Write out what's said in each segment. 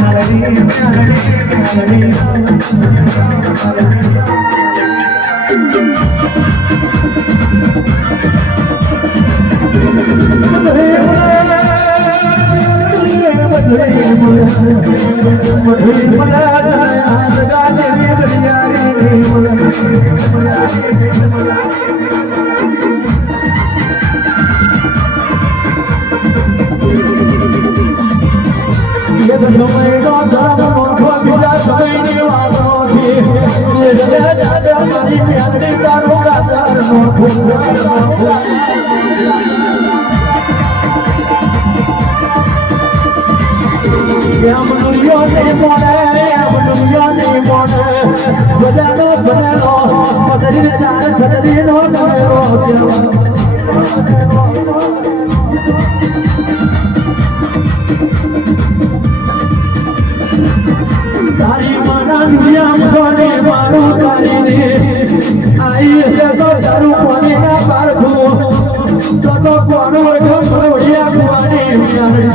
Madhuri Madhuri Madhuri બધાનો બનેલો, પથરી ચાર છત્રીનો બનેલો કેવો. તારી માના દુનિયા મારું તારીને આઈ તો તારું કોને ના પારખું તો તો કોનો એવો મોડિયા કુવાની ઓળખાણ હોય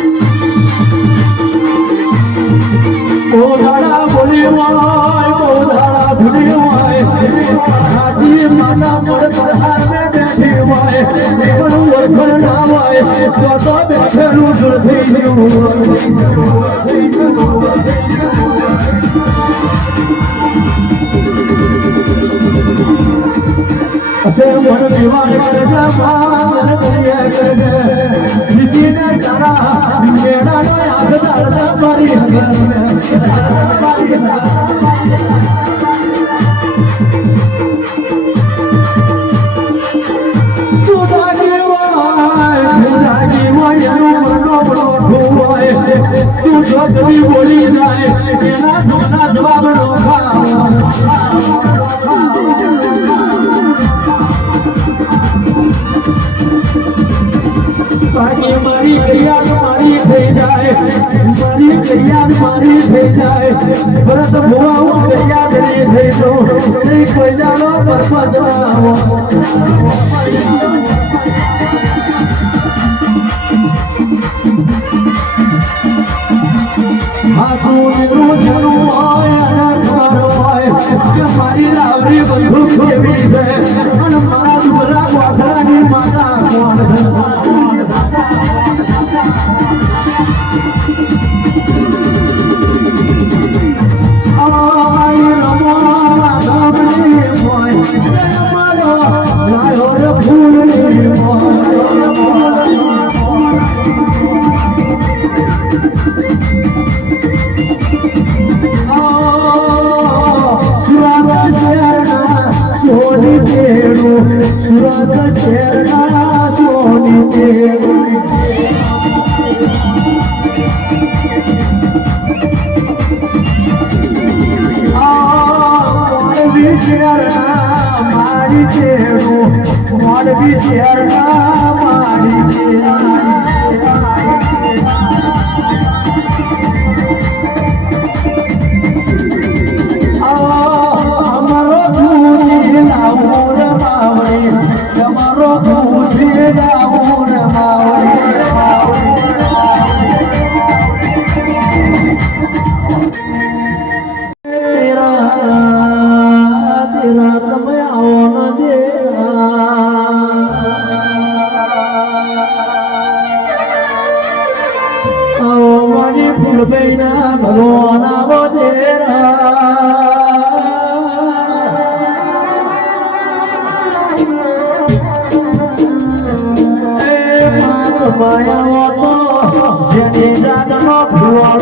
હોય તો બેઠેલું દૂર થઈ ગયું અસે મન વિવાહ કરજે માન દરિયા તું જો જવી બોલી જાય એના જોના જવાબ નો બાકી મારી ક્રિયા મારી થઈ જાય, મારી ફરિયાદ મારી થઈ જાય. ભરત ભુવા હું નહીં થઈ જાઉં નહીં કોઈ દાડો પરપચ આવો સુરત તેરું મોરબી શહેરના મારી તેરું મોરબી શહેરના મારી તેરું. મારી ફૂલબૈના ભગવાન આવો માયા જેની જાતનો ફૂલો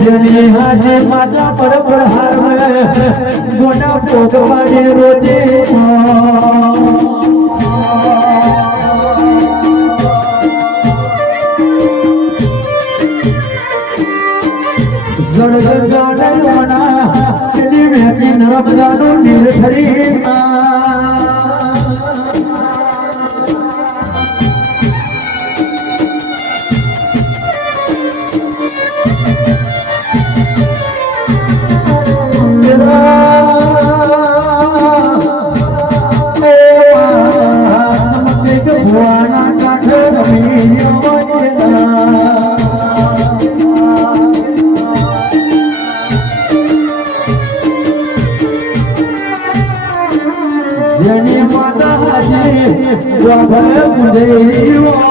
જેની હાજે માતા પર પ્રહાર ગોના પોગવાડે રોજે નર્મદાનું નીર ખરી. રાધે પૂજેરી